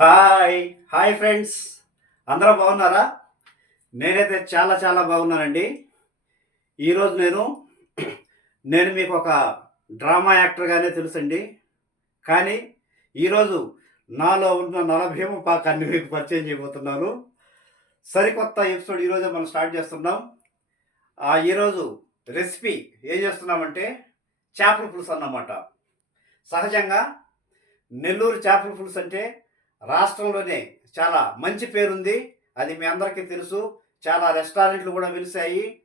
Hi hi friends. అందరూ బాగున్నారా? నేనైతే చాలా చాలా బాగున్నానండి. ఈరోజు నేను నేను మీకు ఒక డ్రామా యాక్టర్గానే తెలుసండి. కానీ ఈరోజు నాలో ఉన్న నలభీమ పాకాన్ని మీకు పరిచయం చేయబోతున్నాను సరికొత్త ఎపిసోడ్ ఈరోజే మనం స్టార్ట్ చేస్తున్నాం. ఈరోజు రెసిపీ ఏం చేస్తున్నామంటే చేపల పులుసు అన్నమాట. సహజంగా నెల్లూరు చేపల పులుసు అంటే రాష్ట్రంలోనే చాలా మంచి పేరుంది. అది మీ అందరికీ తెలుసు. చాలా రెస్టారెంట్లు కూడా వెలిసాయి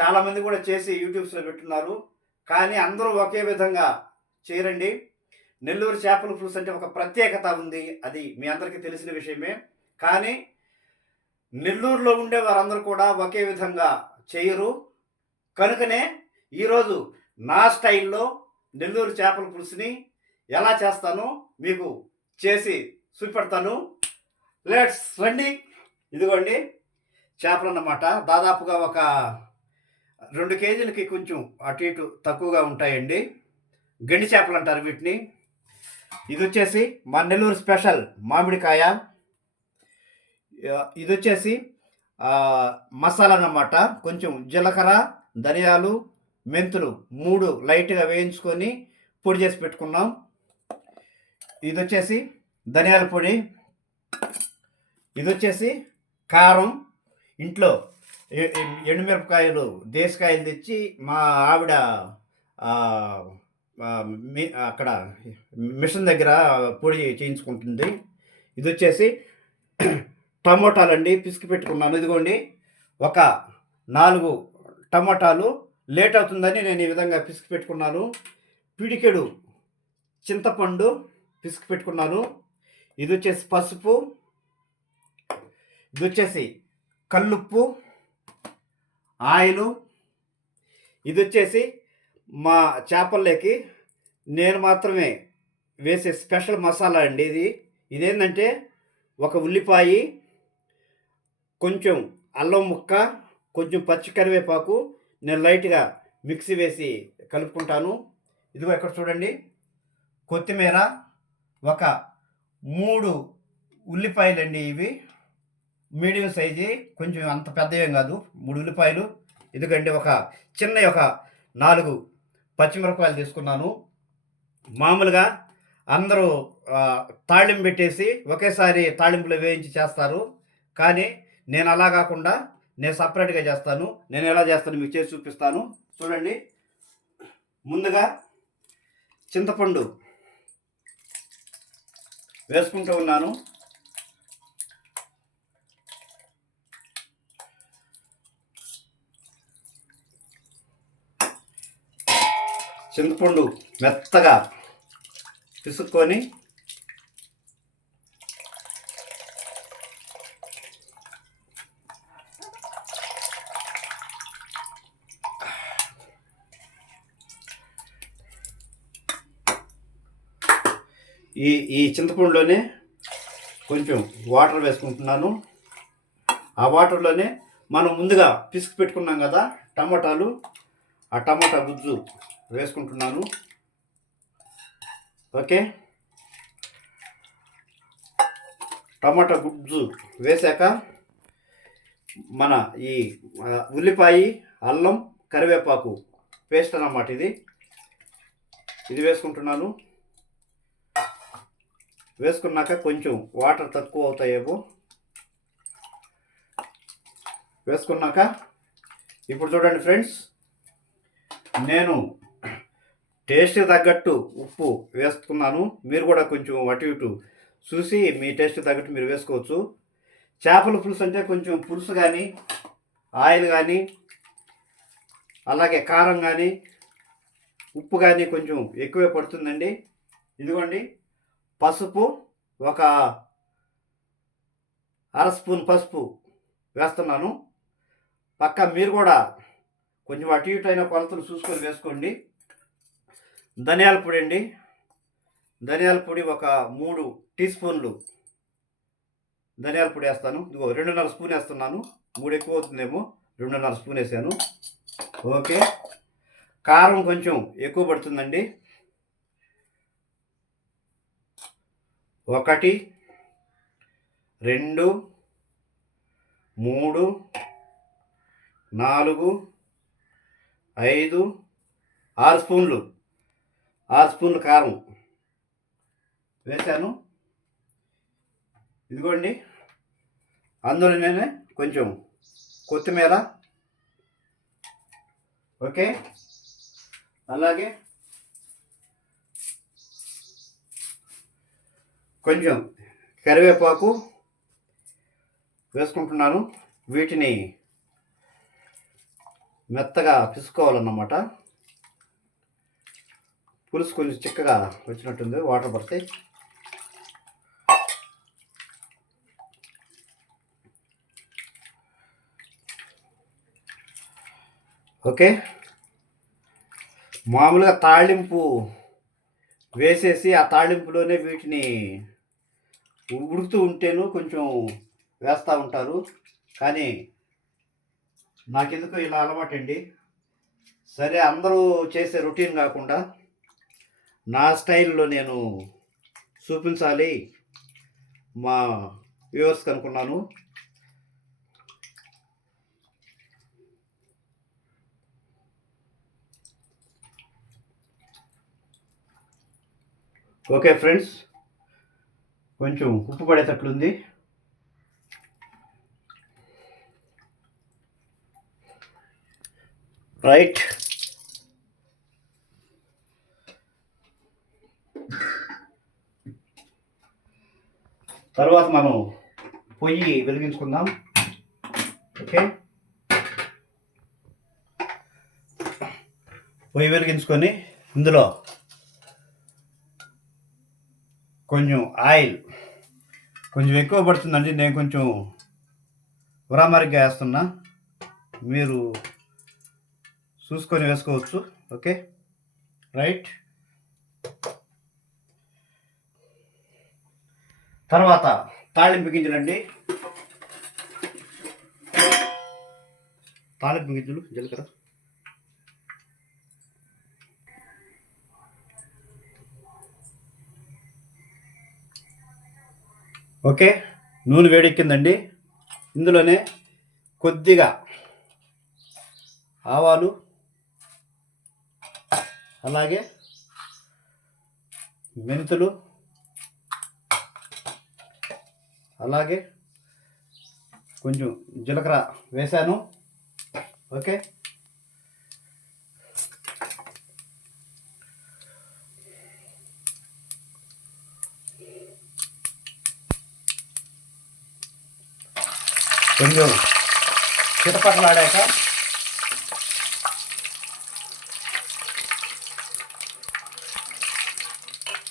చాలామంది కూడా చేసి యూట్యూబ్స్లో పెట్టున్నారు. కానీ అందరూ ఒకే విధంగా చేయరండి. నెల్లూరు చేపల పులుసు అంటే ఒక ప్రత్యేకత ఉంది. అది మీ అందరికీ తెలిసిన విషయమే. కానీ నెల్లూరులో ఉండే వారందరూ కూడా ఒకే విధంగా చేయరు. కనుకనే ఈరోజు నా స్టైల్లో నెల్లూరు చేపల పులుసుని ఎలా చేస్తానో మీకు చేసి చూపెడతాను లెట్స్ రండి. ఇదిగోండి. చేపలు అన్నమాట దాదాపుగా ఒక రెండు కేజీలకి కొంచెం అటు ఇటు తక్కువగా ఉంటాయండి. గండి చేపలు అంటారు వీటిని. ఇది వచ్చేసి మా నెల్లూరు స్పెషల్ మామిడికాయ. ఇది వచ్చేసి మసాలా అన్నమాట కొంచెం జీలకర్ర ధనియాలు మెంతులు మూడు లైట్గా వేయించుకొని పొడి చేసి పెట్టుకున్నాం. ఇది వచ్చేసి ధనియాల పొడి ఇది వచ్చేసి కారం ఇంట్లో ఎండుమిరపకాయలు దేశకాయలు తెచ్చి మా ఆవిడ మీ- అక్కడ మిషన్ దగ్గర పొడి చేయించుకుంటుంది. ఇది వచ్చేసి టమోటాలండి పిసికి పెట్టుకున్నాను. ఇదిగోండి ఒక నాలుగు టమోటాలు లేట్ అవుతుందని నేను ఈ విధంగా పిసికి పెట్టుకున్నాను. పిడికెడు చింతపండు పిసికి పెట్టుకున్నాను. ఇది వచ్చేసి పసుపు ఇది వచ్చేసి కల్లుప్పు ఆయిలు ఇది వచ్చేసి మా చేపల్లోకి నేను మాత్రమే వేసే స్పెషల్ మసాలా అండి ఇది. ఇదేంటంటే ఒక ఉల్లిపాయ కొంచెం అల్లం ముక్క కొంచెం పచ్చి కరివేపాకు నేను లైట్గా మిక్సీ వేసి కలుపుకుంటాను. ఇదిగో ఇక్కడ చూడండి. కొత్తిమీర ఒక మూడు ఉల్లిపాయలండి ఇవి. మీడియం సైజు కొంచెం అంత పెద్దవేం కాదు. మూడు ఉల్లిపాయలు. ఎందుకంటే ఒక చిన్న ఒక నాలుగు పచ్చిమిరపకాయలు తీసుకున్నాను. మామూలుగా అందరూ తాళింపు పెట్టేసి ఒకేసారి తాళింపులో వేయించి చేస్తారు. కానీ నేను అలా కాకుండా నేను సపరేట్గా చేస్తాను. నేను ఎలా చేస్తాను మీకు చేసి చూపిస్తాను. చూడండి. ముందుగా చింతపండు వేసుకుంటూ ఉన్నాను. చింతపండు మెత్తగా పిసుక్కొని ఈ ఈ చింతపండులోనే కొంచెం వాటర్ వేసుకుంటున్నాను. ఆ వాటర్లోనే మనం ముందుగా పిసుకు పెట్టుకున్నాం కదా టమాటాలు. ఆ టమాటా గుజ్జు వేసుకుంటున్నాను. ఓకే? టమాటా గుజ్జు వేశాక మన ఈ ఉల్లిపాయ అల్లం కరివేపాకు పేస్ట్ అన్నమాట ఇది. ఇది వేసుకుంటున్నాను. వేసుకున్నాక కొంచెం వాటర్ తక్కువ అవుతాయేమో. వేసుకున్నాక ఇప్పుడు చూడండి ఫ్రెండ్స్ నేను టేస్ట్ తగ్గట్టు ఉప్పు వేసుకున్నాను మీరు కూడా కొంచెం అటు ఇటు చూసి మీ టేస్ట్ తగ్గట్టు మీరు వేసుకోవచ్చు. చేపల పులుసు అంటే కొంచెం పులుసు కానీ ఆయిల్ కానీ అలాగే కారం కానీ ఉప్పు కానీ కొంచెం ఎక్కువే పడుతుందండి. ఇదిగోండి. పసుపు ఒక అర స్పూన్ పసుపు వేస్తున్నాను. పక్క మీరు కూడా కొంచెం అటు ఇటు అయిన కొలతలు చూసుకొని వేసుకోండి. ధనియాల పొడి అండి. ధనియాల పొడి ఒక మూడు టీ స్పూన్లు ధనియాల పొడి వేస్తాను. ఇదిగో రెండున్నర స్పూన్ వేస్తున్నాను. మూడు ఎక్కువ అవుతుందేమో రెండున్నర స్పూన్ వేసాను. ఓకే. కారం కొంచెం ఎక్కువ పడుతుందండి. ఒకటి రెండు మూడు నాలుగు ఐదు ఆరు స్పూన్లు. ఆరు స్పూన్లు కారం వేశాను. ఇదిగోండి. అందులోనే కొంచెం కొత్తిమీర. ఓకే? అలాగే కొంచెం కరివేపాకు వేసుకుంటున్నాను. వీటిని మెత్తగా పిసుకోవాలన్నమాట. పులుసు కొంచెం చిక్కగా వచ్చినట్టుంది వాటర్ పడితే. ఓకే. మామూలుగా తాళింపు వేసేసి ఆ తాళింపులోనే వీటిని ఉడుకుతూ ఉంటేను కొంచెం వేస్తూ ఉంటారు. కానీ నాకెందుకు ఇలా అలవాటండి. సరే అందరూ చేసే రొటీన్ కాకుండా నా స్టైల్లో నేను చూపించాలి. మా వ్యూవర్స్కి అనుకున్నాను. Okay friends. కొంచెం ఉప్పు పడేటట్లుంది. రైట్. తర్వాత మనం పొయ్యి వెలిగించుకుందాం. ఓకే? పొయ్యి వెలిగించుకొని ఇందులో కొంచెం ఆయిల్ కొంచెం ఎక్కువ పడుతుందండి నేను కొంచెం ఉరామరిగ్గా వేస్తున్నా. మీరు చూసుకొని వేసుకోవచ్చు. ఓకే? రైట్. తర్వాత తాళింపు గింజలండి. తాళింపు గింజలు జీలకర్ర. ఓకే? నూనె వేడెక్కిందండి. ఇందులోనే కొద్దిగా ఆవాలు అలాగే మెంతులు అలాగే కొంచెం జీలకర్ర వేశాను. ఓకే? కొంచెం చిటపటలాడాక.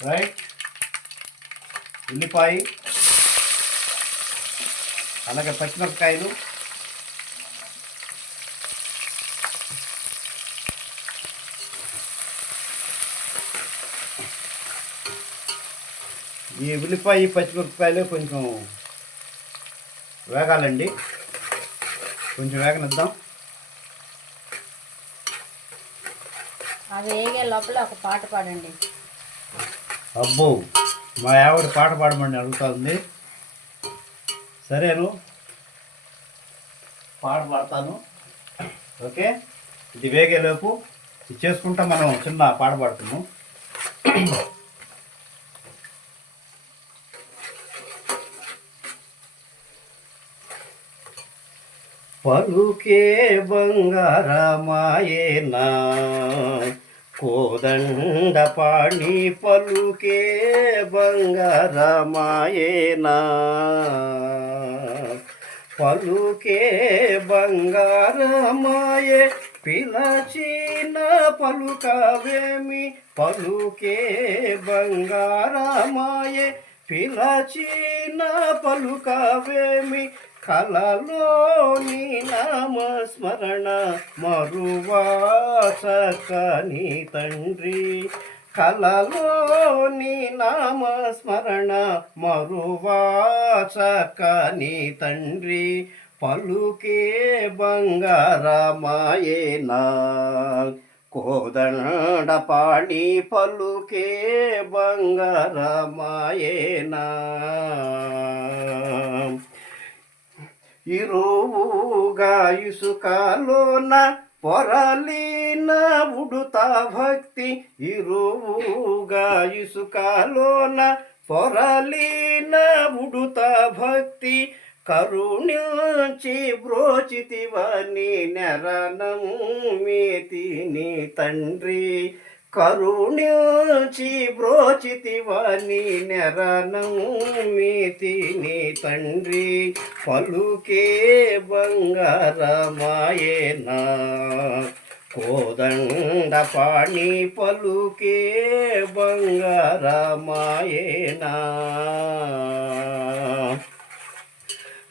రైట్. ఉల్లిపాయ. అలాగే పచ్చిమిరపకాయలు. ఈ ఉల్లిపాయ పచ్చిమిరపకాయలు కొంచెం వేగాలండి. కొంచెం వేగనిద్దాం. అది వేగే లోపల ఒక పాట పాడండి. అబ్బో మా ఆవిడ పాట పాడమని అడుగుతుంది. సరేను. పాట పాడతాను. ఓకే? ఇది వేగేలోపు ఇది చేసుకుంటా మనం చిన్న పాట పాడుతున్నాం పలుకే బంగారమాయేనా? కోదండ పాణి పలుకే బంగారమాయేనా? పలుకే బంగారమాయే పిలచిన పలుకవేమి? పలుకే బంగారమాయే పిలచిన పలుకవేమి? కలలోని నామస్మరణ మరువా చక్కని తండ్రి. కలలోని నామస్మరణ మరువా చక్కని తండ్రి. పలుకే బంగారమాయేనా కోదండ పాడి పలుకే బంగారమాయేనా ఇరువుగా ఇసుకలోన పొరలిన ఉడుతా భక్తి. ఇరువుగా ఇసుకలోన పొరలిన ఉడుతా భక్తి. కరుణించి బ్రోచితివని నెరనము మేతిని తండ్రి. కరుణించి బ్రోచితివని నెరనము నీ తండ్రి పలుకే బంగారమాయేనా కోదండ పాణి పలుకే బంగారమాయేనా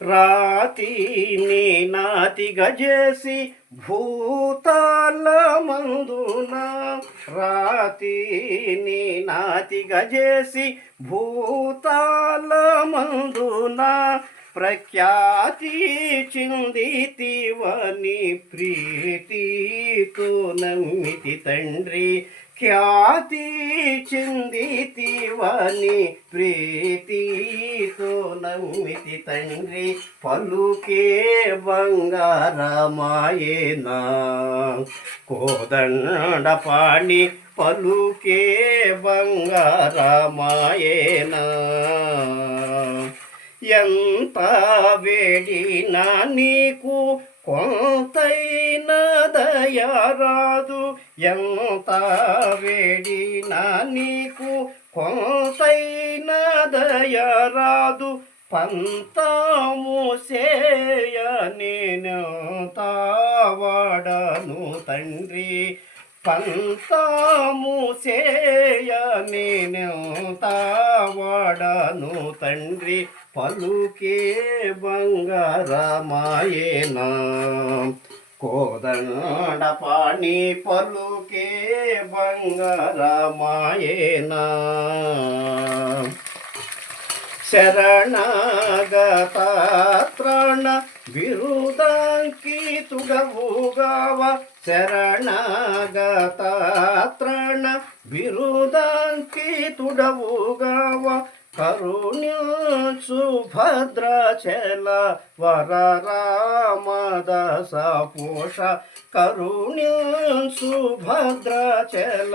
రాతిని నాతిగా చేసి భూతాల మందున. రాతిని నాతిగా చేసి భూతాల మందున. ప్రఖ్యాతి చిందితివని ప్రీతితో నమ్మితి తండ్రి. ఖ్యాతి చిందితివని ప్రీతితో నమ్మితి తండ్రి పలుకే బంగారమాయేనా కోదండ పాణి పలుకే బంగారమాయేనా ఎంత వేడినా నీకు కొంతైన దయరాదు ఎంత వేడినా నీకు కొంతైన దయరాదు పంత సేయ నేను తావాడను తండ్రి. పంత మూసేయ నేను తావాడను తండ్రి. పలుకే బంగారమాయేనా కోదండ పాణి పలుకే బంగారమాయేనా శరణాగత త్రాణ బిరుదాంకితుడవుగావ శరణాగత త్రాణ బిరుదాంకితుడవుగావ కరుణ్యు భద్రాచల వర రామదస పోష కరుణ్యు భద్రాచల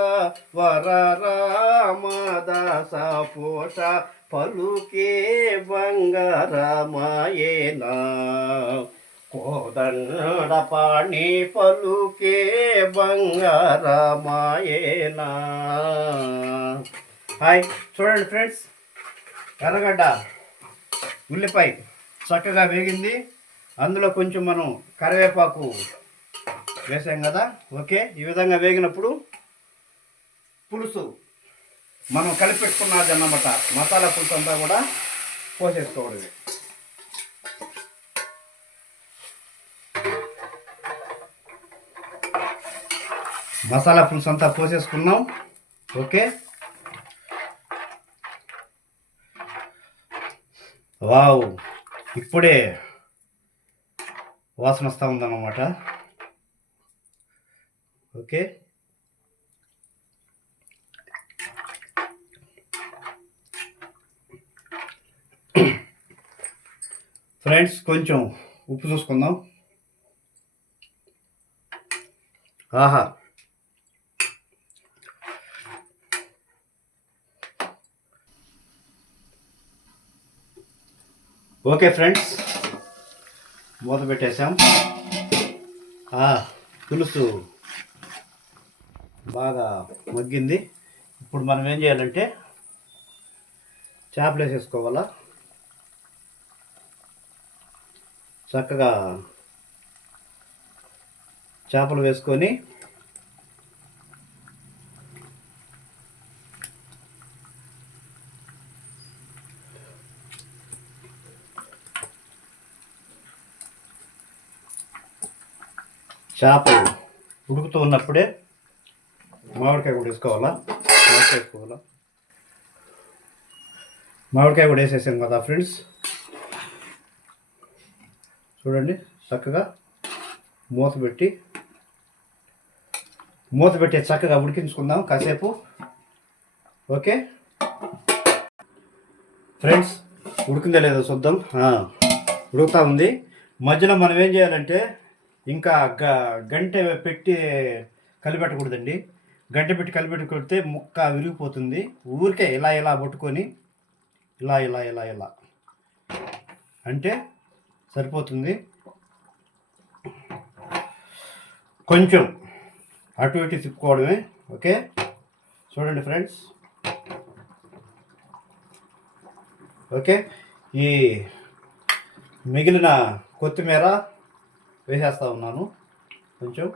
వర రామదస పోష పలుకే బంగారమాయేనా? కోదండ పాణి పలుకే బంగారమాయేనా? హాయ్ చూడండి ఫ్రెండ్స్. ఎర్రగడ్డ ఉల్లిపాయ చక్కగా వేగింది. అందులో కొంచెం మనం కరివేపాకు వేసాం కదా? ఓకే ఈ విధంగా వేగినప్పుడు పులుసు మనం కలిపెట్టుకున్నది అన్నమాట. మసాలా పులుసు అంతా కూడా పోసేసుకోవడమే మసాలా పులుసు అంతా పోసేసుకున్నాం. ఓకే. వావ్ ఇప్పుడే వాసన వస్తూ ఉందన్నమాట. ఓకే. ఫ్రెండ్స్ కొంచెం ఉప్పు చూసుకుందాం. ఆహా. ఓకే ఫ్రెండ్స్ మూత పెట్టేసాం ఆ, పులుసు బాగా మగ్గింది. ఇప్పుడు మనం ఏం చేయాలంటే చేపలు వేసేసుకోవాలా. చక్కగా చేపలు వేసుకొని చేప ఉడుకుతూ ఉన్నప్పుడే మామిడికాయ కూడా వేసుకోవాలా? మామిడికాయ వేసుకోవాలా? మామిడికాయ కూడా వేసేసాం కదా ఫ్రెండ్స్. చూడండి చక్కగా మూత పెట్టి మూత పెట్టి చక్కగా ఉడికించుకుందాం కాసేపు. ఓకే? ఫ్రెండ్స్ ఉడికిందో లేదో చూద్దాం. ఉడుకుతా ఉంది. మధ్యలో మనం ఏం చేయాలంటే ఇంకా గ గంట పెట్టి కలిపెట్టకూడదండి. గంట పెట్టి కలిపెట్టకూడితే ముక్క విరిగిపోతుంది. ఊరికే ఇలా ఇలా పట్టుకొని ఇలా ఇలా ఇలా ఇలా అంటే సరిపోతుంది. కొంచెం అటు ఇటు తిప్పుకోవడమే ఓకే? చూడండి ఫ్రెండ్స్. ఓకే? ఈ మిగిలిన కొత్తిమీర వేసేస్తా ఉన్నాను. కొంచెం.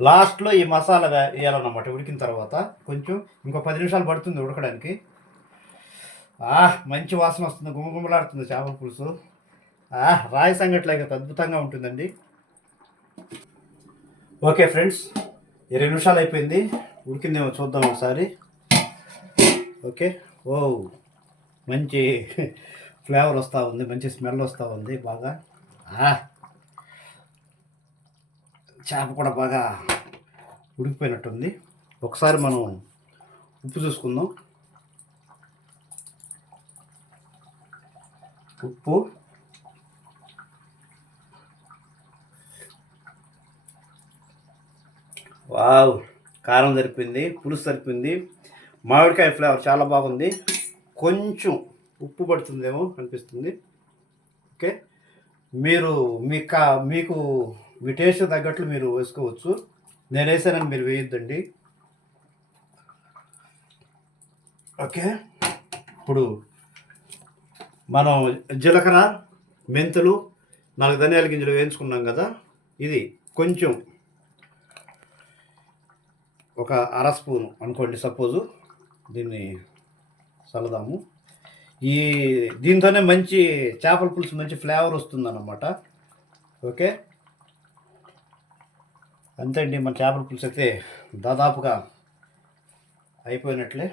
లాస్ట్లో ఈ మసాలా వేయాలన్నమాట ఉడికిన తర్వాత. కొంచెం ఇంకో పది నిమిషాలు పడుతుంది ఉడకడానికి. మంచి వాసన వస్తుంది గుమగుమలాడుతుంది చేపల పులుసు. రాయి రాయి అయితే అద్భుతంగా ఉంటుందండి. ఓకే ఫ్రెండ్స్ ఇరవై నిమిషాలు అయిపోయింది. ఉడికిందేమో చూద్దాం ఒకసారి. ఓకే. ఓ మంచి ఫ్లేవర్ వస్తూ ఉంది మంచి స్మెల్ వస్తూ ఉంది బాగా. చేప కూడా బాగా ఉడికిపోయినట్టుంది. ఒకసారి మనం ఉప్పు చూసుకుందాం. ఉప్పు. వావ్ కారం సరిపోయింది పులుసు సరిపోయింది. మామిడికాయ ఫ్లేవర్ చాలా బాగుంది. కొంచెం ఉప్పు పడుతుందేమో అనిపిస్తుంది. ఓకే. మీరు మీ కా మీకు మీ టేస్ట్ తగ్గట్లు మీరు వేసుకోవచ్చు. నేను వేసానని మీరు వేయొద్దండి. ఓకే. ఇప్పుడు మనం జీలకర్ర మెంతులు నాలుగు ధనియాల గింజలు వేయించుకున్నాం కదా. ఇది కొంచెం ఒక అర స్పూను అనుకోండి సపోజు. దీన్ని చల్లదాము. ఈ దీంతోనే మంచి చేపల పులుసు మంచి ఫ్లేవర్ వస్తుందన్నమాట. ఓకే? అంతే అండి మన చేపల పులుసు అయితే దాదాపుగా అయిపోయినట్లే.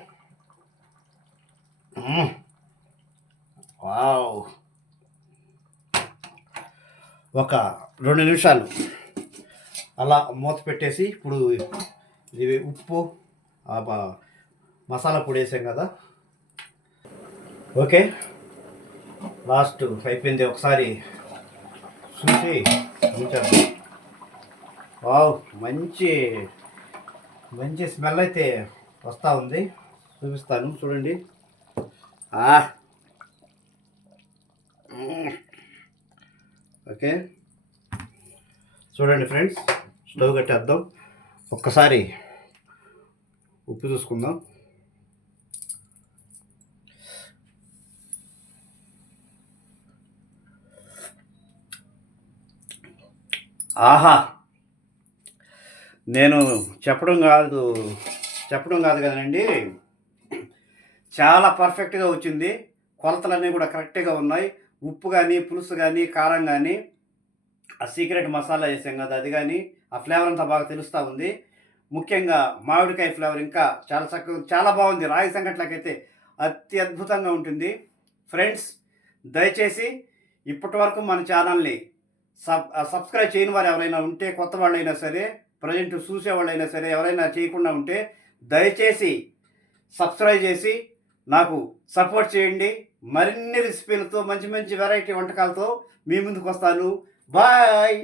వావ్. ఒక రెండు నిమిషాలు అలా మూత పెట్టేసి ఇప్పుడు ఇది ఉప్పు ఆ మసాలా పొడి వేసాం కదా. ఓకే. లాస్ట్ అయిపోయింది ఒకసారి చూసి ఉంచాను. వావ్ మంచి మంచి స్మెల్ అయితే వస్తూ ఉంది. చూపిస్తాను చూడండి. ఓకే. చూడండి ఫ్రెండ్స్ స్టవ్ కట్టేద్దాం. ఒక్కసారి ఉప్పు చూసుకుందాం. ఆహా. నేను చెప్పడం కాదు చెప్పడం కాదు కదండి. చాలా పర్ఫెక్ట్గా వచ్చింది. కొలతలన్నీ కూడా కరెక్ట్గా ఉన్నాయి. ఉప్పు కానీ పులుసు కానీ కారం కానీ ఆ సీక్రెట్ మసాలా వేసాం కదా అది కానీ ఆ ఫ్లేవర్ అంతా బాగా తెలుస్తూ ఉంది. ముఖ్యంగా మామిడికాయ ఫ్లేవర్ ఇంకా చాలా చక్కగా చాలా బాగుంది. రాగి సంఘటనకైతే అతి అద్భుతంగా ఉంటుంది. ఫ్రెండ్స్ దయచేసి ఇప్పటి వరకు మన ఛానల్ని సబ్ సబ్స్క్రైబ్ చేయని వారు ఎవరైనా ఉంటే కొత్త వాళ్ళైనా సరే ప్రజెంట్ చూసే వాళ్ళైనా సరే ఎవరైనా చేయకుండా ఉంటే దయచేసి సబ్స్క్రైబ్ చేసి నాకు సపోర్ట్ చేయండి. మరిన్ని రెసిపీలతో మంచి మంచి వెరైటీ వంటకాలతో మీ ముందుకు వస్తాను బాయ్!